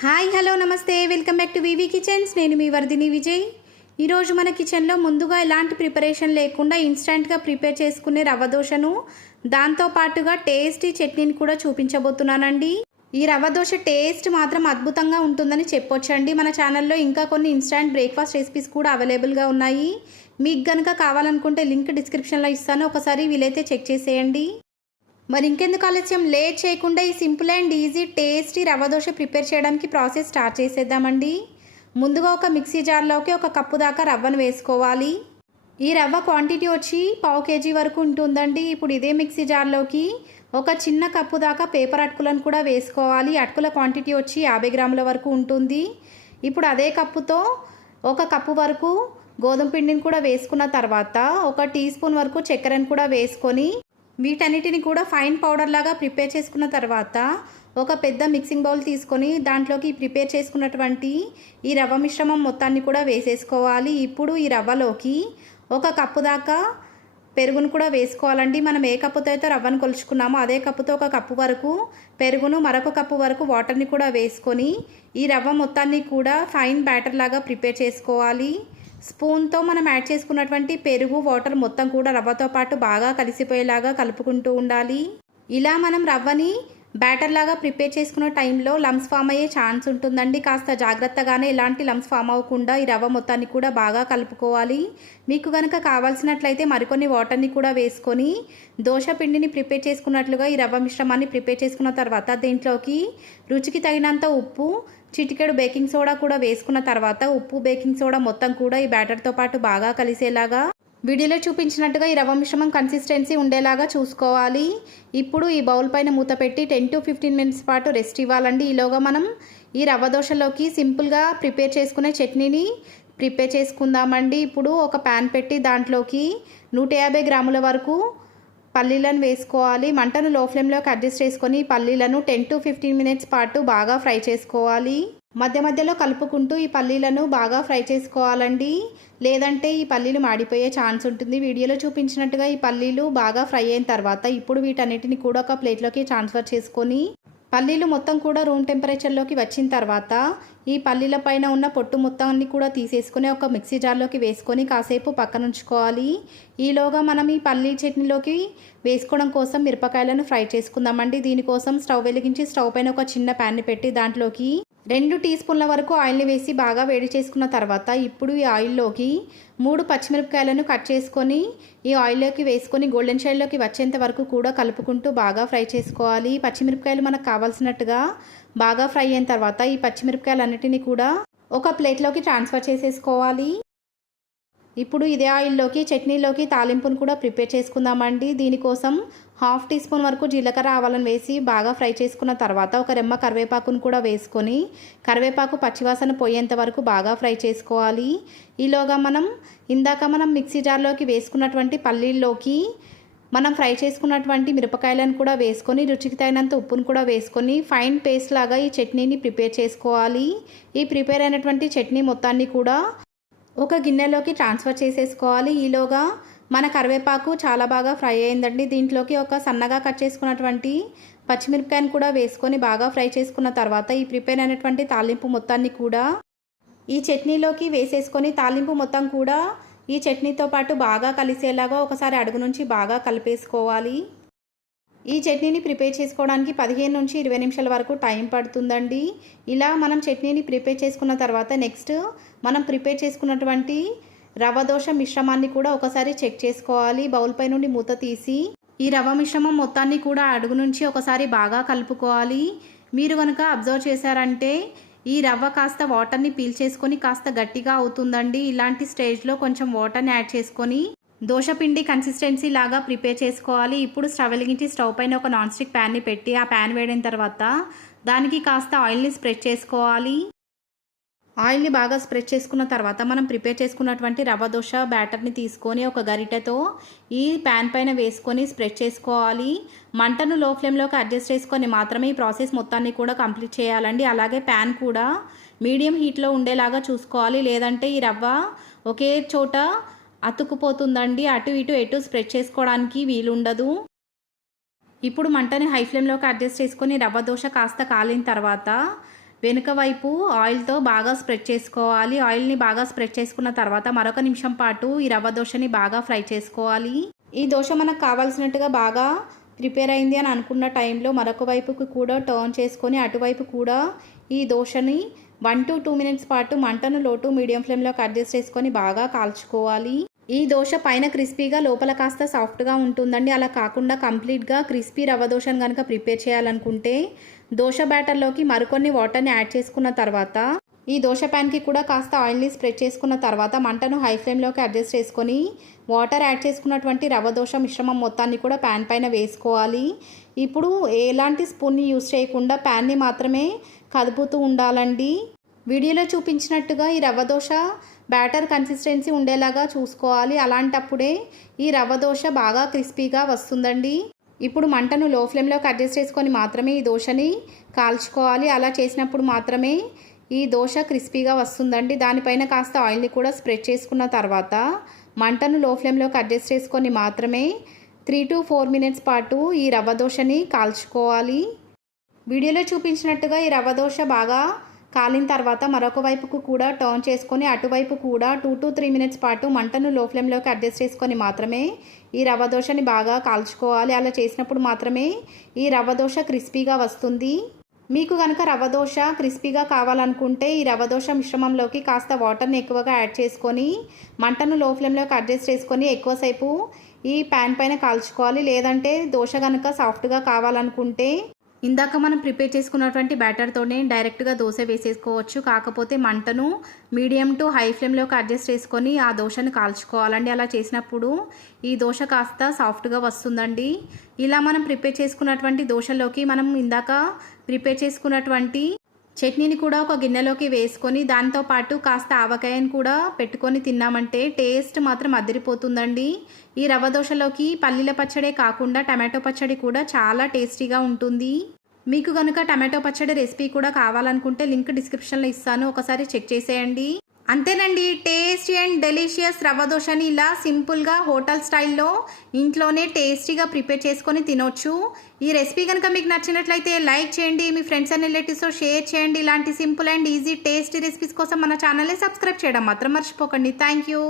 Hi hello నమస్తే. Welcome back to VV Kitchens. నేను మీ వర్ధిని విజయ్. ఈరోజు మన కిచెన్లో ముందుగా ఎలాంటి ప్రిపరేషన్ లేకుండా ఇన్స్టెంట్గా ప్రిపేర్ చేసుకునే రవ్వ దోశను దాంతో పాటుగా టేస్టీ చట్నీని కూడా చూపించబోతున్నానండి. ఈ రవ్వ దోశ టేస్ట్ మాత్రం అద్భుతంగా ఉంటుందని చెప్పొచ్చండి. మన ఛానల్లో ఇంకా కొన్ని ఇన్స్టాంట్ బ్రేక్ఫాస్ట్ రెసిపీస్ కూడా అవైలబుల్గా ఉన్నాయి. మీకు గనుక కావాలనుకుంటే లింక్ డిస్క్రిప్షన్లో ఇస్తాను. ఒకసారి వీలైతే చెక్ చేసేయండి. మరి ఇంకెందుకు ఆలస్యం? లేట్ చేయకుండా ఈ simple and easy tasty rava dosa prepare చేయడానికి ప్రాసెస్ స్టార్ట్ చేసేద్దామండి. ముందుగా ఒక మిక్సీ జార్లోకి ఒక కప్పు దాకా రవ్వను వేసుకోవాలి. ఈ రవ్వ క్వాంటిటీ వచ్చి పావు కేజీ వరకు ఉంటుందండి. ఇప్పుడు ఇదే మిక్సీ జార్లోకి ఒక చిన్న కప్పు దాకా పేపర్ అటుకులను కూడా వేసుకోవాలి. అటుకుల క్వాంటిటీ వచ్చి యాభై గ్రాముల వరకు ఉంటుంది. ఇప్పుడు అదే కప్పుతో ఒక కప్పు వరకు గోధుమ పిండిని కూడా వేసుకున్న తర్వాత ఒక టీ స్పూన్ వరకు చక్కెరను కూడా వేసుకొని వీటన్నిటిని కూడా ఫైన్ పౌడర్ లాగా ప్రిపేర్ చేసుకున్న తర్వాత ఒక పెద్ద మిక్సింగ్ బౌల్ తీసుకొని దాంట్లోకి ప్రిపేర్ చేసుకున్నటువంటి ఈ రవ్వ మిశ్రమం మొత్తాన్ని కూడా వేసేసుకోవాలి. ఇప్పుడు ఈ రవ్వలోకి ఒక కప్పు దాకా పెరుగును కూడా వేసుకోవాలండి. మనం ఏ కప్పుతో అయితే రవ్వను కొలుచుకున్నామో అదే కప్పుతో ఒక కప్పు వరకు పెరుగును మరొక కప్పు వరకు వాటర్ని కూడా వేసుకొని ఈ రవ్వ మొత్తాన్ని కూడా ఫైన్ బ్యాటర్ లాగా ప్రిపేర్ చేసుకోవాలి. స్పూన్తో మనం యాడ్ చేసుకున్నటువంటి పెరుగు వాటర్ మొత్తం కూడా రవ్వతో పాటు బాగా కలిసిపోయేలాగా కలుపుకుంటూ ఉండాలి. ఇలా మనం రవ్వని బ్యాటర్ లాగా ప్రిపేర్ చేసుకున్న టైంలో లమ్స్ ఫామ్ అయ్యే ఛాన్స్ ఉంటుందండి. కాస్త జాగ్రత్తగానే ఎలాంటి లమ్స్ ఫామ్ అవ్వకుండా ఈ రవ్వ మొత్తాన్ని కూడా బాగా కలుపుకోవాలి. మీకు కనుక కావాల్సినట్లయితే మరికొన్ని వాటర్ని కూడా వేసుకొని దోశ పిండిని ప్రిపేర్ చేసుకున్నట్లుగా ఈ రవ్వ మిశ్రమాన్ని ప్రిపేర్ చేసుకున్న తర్వాత దీంట్లోకి రుచికి తగినంత ఉప్పు చిటికెడు బేకింగ్ సోడా కూడా వేసుకున్న తర్వాత ఉప్పు బేకింగ్ సోడా మొత్తం కూడా ఈ బ్యాటర్తో పాటు బాగా కలిసేలాగా వీడియోలో చూపించినట్టుగా ఈ రవ్వ మిశ్రమం కన్సిస్టెన్సీ ఉండేలాగా చూసుకోవాలి. ఇప్పుడు ఈ బౌల్ పైన మూత పెట్టి టెన్ టు ఫిఫ్టీన్ మినిట్స్ పాటు రెస్ట్ ఇవ్వాలండి. ఈలోగా మనం ఈ రవ్వ దోశలోకి సింపుల్గా ప్రిపేర్ చేసుకునే చట్నీని ప్రిపేర్ చేసుకుందామండి. ఇప్పుడు ఒక ప్యాన్ పెట్టి దాంట్లోకి నూట యాభై గ్రాముల వరకు పల్లీలను వేసుకోవాలి మంటను లో ఫ్లేమ్లోకి అడ్జస్ట్ చేసుకొని పల్లీలను టెన్ టు ఫిఫ్టీన్ మినిట్స్ పాటు బాగా ఫ్రై చేసుకోవాలి. మధ్య మధ్యలో కలుపుకుంటూ ఈ పల్లీలను బాగా ఫ్రై చేసుకోవాలండి. లేదంటే ఈ పల్లీలు మాడిపోయే ఛాన్స్ ఉంటుంది. వీడియోలో చూపించినట్టుగా ఈ పల్లీలు బాగా ఫ్రై అయిన తర్వాత ఇప్పుడు వీటన్నిటిని కూడా ఒక ప్లేట్లోకి ట్రాన్స్ఫర్ చేసుకొని పల్లీలు మొత్తం కూడా రూమ్ టెంపరేచర్లోకి వచ్చిన తర్వాత ఈ పల్లీల పైన ఉన్న పొట్టు మొత్తాన్ని కూడా తీసేసుకొని ఒక మిక్సీ జార్లోకి వేసుకొని కాసేపు పక్కన ఉంచుకోవాలి. ఈలోగా మనం ఈ పల్లీ చట్నీలోకి వేసుకోవడం కోసం మిరపకాయలను ఫ్రై చేసుకుందామండి. దీనికోసం స్టవ్ వెలిగించి స్టవ్ పైన ఒక చిన్న ప్యాన్ని పెట్టి దాంట్లోకి రెండు టీ స్పూన్ల వరకు ఆయిల్ని వేసి బాగా వేడి చేసుకున్న తర్వాత ఇప్పుడు ఈ ఆయిల్లోకి మూడు పచ్చిమిరపకాయలను కట్ చేసుకొని ఈ ఆయిల్లోకి వేసుకొని గోల్డెన్ షైడ్లోకి వచ్చేంత వరకు కూడా కలుపుకుంటూ బాగా ఫ్రై చేసుకోవాలి. పచ్చిమిరపకాయలు మనకు కావాల్సినట్టుగా బాగా ఫ్రై అయిన తర్వాత ఈ పచ్చిమిరపకాయలు అన్నిటినీ కూడా ఒక ప్లేట్లోకి ట్రాన్స్ఫర్ చేసేసుకోవాలి. ఇప్పుడు ఇదే ఆయిల్లోకి చట్నీలోకి తాలింపును కూడా ప్రిపేర్ చేసుకుందామండి. దీనికోసం హాఫ్ టీ స్పూన్ వరకు జీలకర్ర ఆవాలను వేసి బాగా ఫ్రై చేసుకున్న తర్వాత ఒక రెమ్మ కరివేపాకును కూడా వేసుకొని కరివేపాకు పచ్చివాసన పోయేంత వరకు బాగా ఫ్రై చేసుకోవాలి. ఈలోగా మనం ఇందాక మనం మిక్సీ జార్లోకి వేసుకున్నటువంటి పల్లీల్లోకి మనం ఫ్రై చేసుకున్నటువంటి మిరపకాయలను కూడా వేసుకొని రుచికి తగినంత ఉప్పును కూడా వేసుకొని ఫైన్ పేస్ట్ లాగా ఈ చట్నీని ప్రిపేర్ చేసుకోవాలి. ఈ ప్రిపేర్ అయినటువంటి చట్నీ మొత్తాన్ని కూడా ఒక గిన్నెలోకి ట్రాన్స్ఫర్ చేసేసుకోవాలి. ఈలోగా మన కరివేపాకు చాలా బాగా ఫ్రై అయిందండి. దీంట్లోకి ఒక సన్నగా కట్ చేసుకున్నటువంటి పచ్చిమిరపకాయను కూడా వేసుకొని బాగా ఫ్రై చేసుకున్న తర్వాత ఈ ప్రిపేర్ అయినటువంటి తాలింపు మొత్తాన్ని కూడా ఈ చట్నీలోకి వేసేసుకొని తాలింపు మొత్తం కూడా ఈ చట్నీతో పాటు బాగా కలిసేలాగా ఒకసారి అడుగు నుంచి బాగా కలిపేసుకోవాలి. ఈ చట్నీని ప్రిపేర్ చేసుకోవడానికి పదిహేను నుంచి ఇరవై నిమిషాల వరకు టైం పడుతుందండి. ఇలా మనం చట్నీని ప్రిపేర్ చేసుకున్న తర్వాత నెక్స్ట్ మనం ప్రిపేర్ చేసుకున్నటువంటి రవ్వ దోశ మిశ్రమాన్ని కూడా ఒకసారి చెక్ చేసుకోవాలి. బౌల్ పై నుండి మూత తీసి ఈ రవ్వ మిశ్రమం మొత్తాన్ని కూడా అడుగు నుంచి ఒకసారి బాగా కలుపుకోవాలి. మీరు కనుక అబ్జర్వ్ చేశారంటే ఈ రవ్వ కాస్త వాటర్ని పీల్చేసుకొని కాస్త గట్టిగా అవుతుందండి. ఇలాంటి స్టేజ్లో కొంచెం వాటర్ని యాడ్ చేసుకొని దోశపిండి కన్సిస్టెన్సీ లాగా ప్రిపేర్ చేసుకోవాలి. ఇప్పుడు స్టవ్ వెలిగించి స్టవ్ పైన ఒక నాన్ స్టిక్ ప్యాన్ని పెట్టి ఆ ప్యాన్ వేడిన తర్వాత దానికి కాస్త ఆయిల్ని స్ప్రెడ్ చేసుకోవాలి. ఆయిల్ని బాగా స్ప్రెడ్ చేసుకున్న తర్వాత మనం ప్రిపేర్ చేసుకున్నటువంటి రవ్వ దోశ బ్యాటర్ని తీసుకొని ఒక గరిటెతో ఈ ప్యాన్ పైన వేసుకొని స్ప్రెడ్ చేసుకోవాలి. మంటను లో ఫ్లేమ్లోకి అడ్జస్ట్ చేసుకొని మాత్రమే ఈ ప్రాసెస్ మొత్తాన్ని కూడా కంప్లీట్ చేయాలండి. అలాగే ప్యాన్ కూడా మీడియం హీట్లో ఉండేలాగా చూసుకోవాలి. లేదంటే ఈ రవ్వ ఒకే చోట అతుక్కుపోతుందండి. అటు ఇటు ఎటు స్ప్రెడ్ చేసుకోవడానికి వీలుండదు. ఇప్పుడు మంటని హై ఫ్లేమ్లోకి అడ్జస్ట్ చేసుకొని రవ్వ దోశ కాస్త కాలిన తర్వాత వెనుక వైపు ఆయిల్తో బాగా స్ప్రెడ్ చేసుకోవాలి. ఆయిల్ని బాగా స్ప్రెడ్ చేసుకున్న తర్వాత మరొక నిమిషం పాటు ఈ రవ్వ దోశని బాగా ఫ్రై చేసుకోవాలి. ఈ దోశ మనకు కావాల్సినట్టుగా బాగా ప్రిపేర్ అయింది అని అనుకున్న టైంలో మరొక వైపుకి కూడా టర్న్ చేసుకొని అటువైపు కూడా ఈ దోశని వన్ టు టూ మినిట్స్ పాటు మంటను లోటు మీడియం ఫ్లేమ్లోకి అడ్జస్ట్ చేసుకొని బాగా కాల్చుకోవాలి. ఈ దోశ పైన క్రిస్పీగా లోపల కాస్త సాఫ్ట్గా ఉంటుందండి. అలా కాకుండా కంప్లీట్గా క్రిస్పీ రవ్వ దోశను కనుక ప్రిపేర్ చేయాలనుకుంటే దోశ బ్యాటర్లోకి మరికొన్ని వాటర్ని యాడ్ చేసుకున్న తర్వాత ఈ దోశ ప్యాన్కి కూడా కాస్త ఆయిల్ని స్ప్రెడ్ చేసుకున్న తర్వాత మంటను హై ఫ్లేమ్లోకి అడ్జస్ట్ చేసుకొని వాటర్ యాడ్ చేసుకున్నటువంటి రవ్వ దోశ మిశ్రమం మొత్తాన్ని కూడా ప్యాన్ పైన వేసుకోవాలి. ఇప్పుడు ఎలాంటి స్పూన్ని యూస్ చేయకుండా ప్యాన్ని మాత్రమే కదుపుతూ ఉండాలండి. వీడియోలో చూపించినట్టుగా ఈ రవ్వ దోశ బ్యాటర్ కన్సిస్టెన్సీ ఉండేలాగా చూసుకోవాలి. అలాంటప్పుడే ఈ రవ్వ దోశ బాగా క్రిస్పీగా వస్తుందండి. ఇప్పుడు మంటను లో ఫ్లేమ్లోకి అడ్జస్ట్ చేసుకొని మాత్రమే ఈ దోశని కాల్చుకోవాలి. అలా చేసినప్పుడు మాత్రమే ఈ దోశ క్రిస్పీగా వస్తుందండి. దానిపైన కాస్త ఆయిల్ని కూడా స్ప్రెడ్ చేసుకున్న తర్వాత మంటను లో ఫ్లేమ్లోకి అడ్జస్ట్ చేసుకొని మాత్రమే త్రీ టు ఫోర్ మినిట్స్ పాటు ఈ రవ్వ దోశని కాల్చుకోవాలి. వీడియోలో చూపించినట్టుగా ఈ రవ్వ దోశ బాగా కాలిన తర్వాత మరొక వైపుకు కూడా టర్న్ చేసుకొని అటువైపు కూడా టూ టు త్రీ మినిట్స్ పాటు మంటను లో ఫ్లేమ్లోకి అడ్జస్ట్ చేసుకొని మాత్రమే ఈ రవ్వ దోశని బాగా కాల్చుకోవాలి. అలా చేసినప్పుడు మాత్రమే ఈ రవ్వ దోశ క్రిస్పీగా వస్తుంది. మీకు కనుక రవ్వ దోశ క్రిస్పీగా కావాలనుకుంటే ఈ రవ్వ దోశ మిశ్రమంలోకి కాస్త వాటర్ని ఎక్కువగా యాడ్ చేసుకొని మంటను లో ఫ్లేమ్లోకి అడ్జస్ట్ చేసుకొని ఎక్కువసేపు ఈ ప్యాన్ పైన కాల్చుకోవాలి. లేదంటే దోశ కనుక సాఫ్ట్గా కావాలనుకుంటే ఇందాక మనం ప్రిపేర్ చేసుకున్నటువంటి బ్యాటర్తోనే డైరెక్ట్గా దోశ వేసేసుకోవచ్చు. కాకపోతే మంటను మీడియం టు హై ఫ్లేమ్లోకి అడ్జస్ట్ చేసుకొని ఆ దోశను కాల్చుకోవాలండి. అలా చేసినప్పుడు ఈ దోశ కాస్త సాఫ్ట్గా వస్తుందండి. ఇలా మనం ప్రిపేర్ చేసుకున్నటువంటి దోశలోకి మనం ఇందాక ప్రిపేర్ చేసుకున్నటువంటి చట్నీని కూడా ఒక గిన్నెలోకి వేసుకొని దాంతో పాటు కాస్త ఆవకాయని కూడా పెట్టుకొని తిన్నామంటే టేస్ట్ మాత్రం అదిరిపోతుందండి. ఈ రవ్వ దోశలోకి పల్లీల పచ్చడే కాకుండా టమాటో పచ్చడి కూడా చాలా టేస్టీగా ఉంటుంది. మీకు కనుక టమాటో పచ్చడి రెసిపీ కూడా కావాలనుకుంటే లింక్ డిస్క్రిప్షన్లో ఇస్తాను. ఒకసారి చెక్ చేసేయండి. అంతేనండి టేస్టీ అండ్ డెలిషియస్ రవ్వ దోశని ఇలా సింపుల్గా హోటల్ స్టైల్లో ఇంట్లోనే టేస్టీగా ప్రిపేర్ చేసుకొని తినొచ్చు. ఈ రెసిపీ కనుక మీకు నచ్చినట్లయితే లైక్ చేయండి మీ ఫ్రెండ్స్ అండ్ రిలేటివ్స్తో షేర్ చేయండి. ఇలాంటి simple and easy tasty recipes కోసం మన ఛానల్ని సబ్స్క్రైబ్ చేయడం మాత్రం మర్చిపోకండి. Thank you.